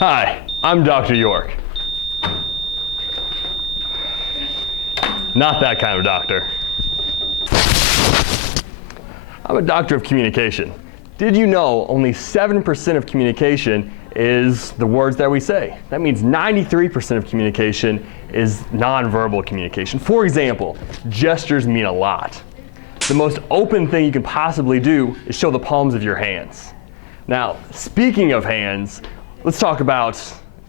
Hi, I'm Dr. York. Not that kind of doctor. I'm a doctor of communication. Did you know only 7% of communication is the words that we say? That means 93% of communication is nonverbal communication. For example, gestures mean a lot. The most open thing you can possibly do is show the palms of your hands. Now, speaking of hands, let's talk about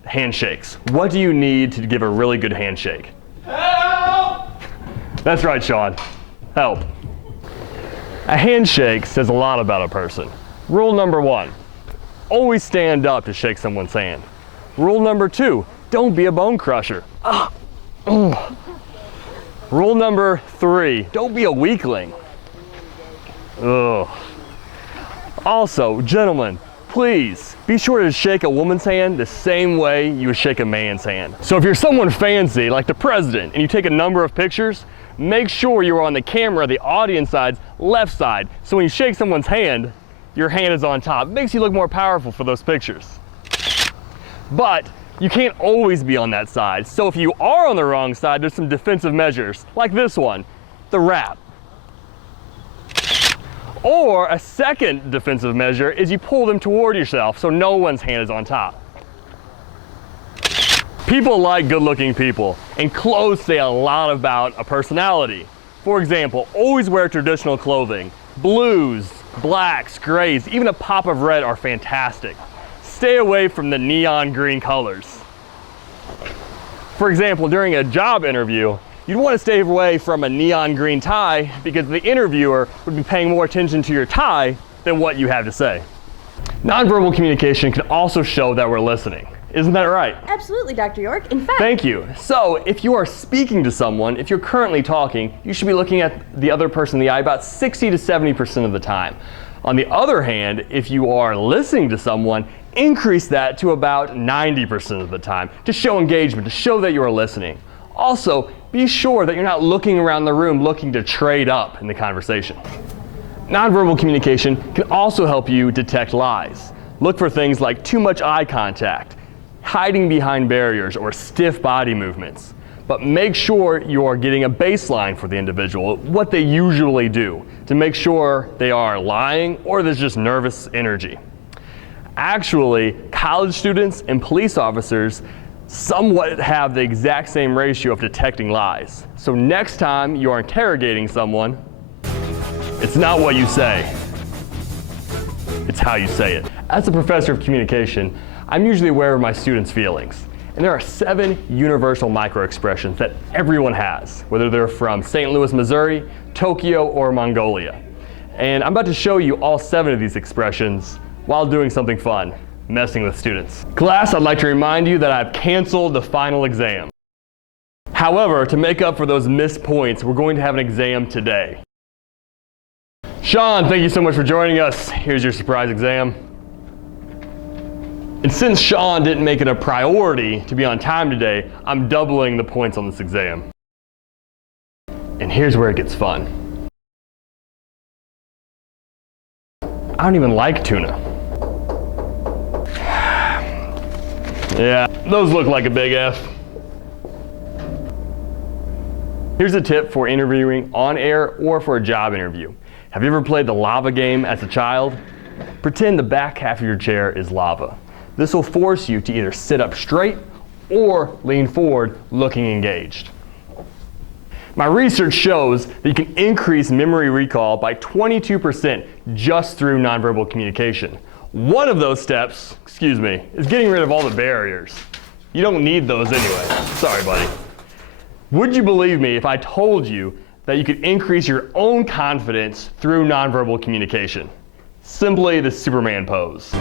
handshakes. What do you need to give a really good handshake? Help! That's right, Sean. Help. A handshake says a lot about a person. Rule number 1, always stand up to shake someone's hand. Rule number 2, don't be a bone crusher. Rule number 3, don't be a weakling. Ugh. Also, gentlemen, please be sure to shake a woman's hand the same way you would shake a man's hand. So if you're someone fancy, like the president, and you take a number of pictures, make sure you're on the camera, the audience side's left side. So when you shake someone's hand, your hand is on top. It makes you look more powerful for those pictures. But you can't always be on that side. So if you are on the wrong side, there's some defensive measures, like this one, the wrap. Or a second defensive measure is you pull them toward yourself so no one's hand is on top. People like good-looking people, and clothes say a lot about a personality. For example, always wear traditional clothing. Blues, blacks, grays, even a pop of red are fantastic. Stay away from the neon green colors. For example, during a job interview, you'd want to stay away from a neon green tie because the interviewer would be paying more attention to your tie than what you have to say. Nonverbal communication can also show that we're listening. Isn't that right? Absolutely, Dr. York. In fact, thank you. So if you are speaking to someone, if you're currently talking, you should be looking at the other person in the eye about 60 to 70% of the time. On the other hand, if you are listening to someone, increase that to about 90% of the time to show engagement, to show that you are listening. Also, be sure that you're not looking around the room looking to trade up in the conversation. Nonverbal communication can also help you detect lies. Look for things like too much eye contact, hiding behind barriers, or stiff body movements. But make sure you are getting a baseline for the individual, what they usually do, to make sure they are lying or there's just nervous energy. Actually, college students and police officers somewhat have the exact same ratio of detecting lies. So next time you are interrogating someone, it's not what you say, it's how you say it. As a professor of communication, I'm usually aware of my students' feelings. And there are 7 universal micro-expressions that everyone has, whether they're from St. Louis, Missouri, Tokyo, or Mongolia. And I'm about to show you all 7 of these expressions while doing something fun, messing with students. Class, I'd like to remind you that I've canceled the final exam. However, to make up for those missed points, we're going to have an exam today. Sean, thank you so much for joining us. Here's your surprise exam. And since Sean didn't make it a priority to be on time today, I'm doubling the points on this exam. And here's where it gets fun. I don't even like tuna. Yeah, those look like a big F. Here's a tip for interviewing on air or for a job interview. Have you ever played the lava game as a child? Pretend the back half of your chair is lava. This will force you to either sit up straight or lean forward looking engaged. My research shows that you can increase memory recall by 22% just through nonverbal communication. One of those steps, is getting rid of all the barriers. You don't need those anyway. Sorry, buddy. Would you believe me if I told you that you could increase your own confidence through nonverbal communication? Simply the Superman pose.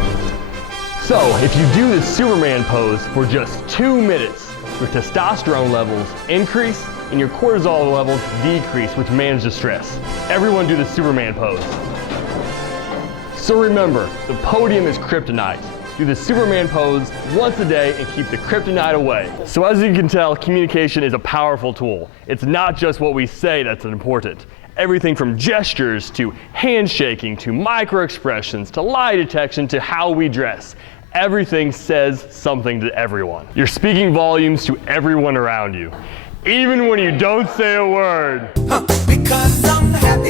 So if you do the Superman pose for just 2 minutes, your testosterone levels increase and your cortisol levels decrease, which manages stress. Everyone do the Superman pose. So remember, the podium is kryptonite. Do the Superman pose once a day and keep the kryptonite away. So as you can tell, communication is a powerful tool. It's not just what we say that's important. Everything from gestures to handshaking to micro expressions to lie detection to how we dress. Everything says something to everyone. You're speaking volumes to everyone around you, even when you don't say a word. Because I'm happy.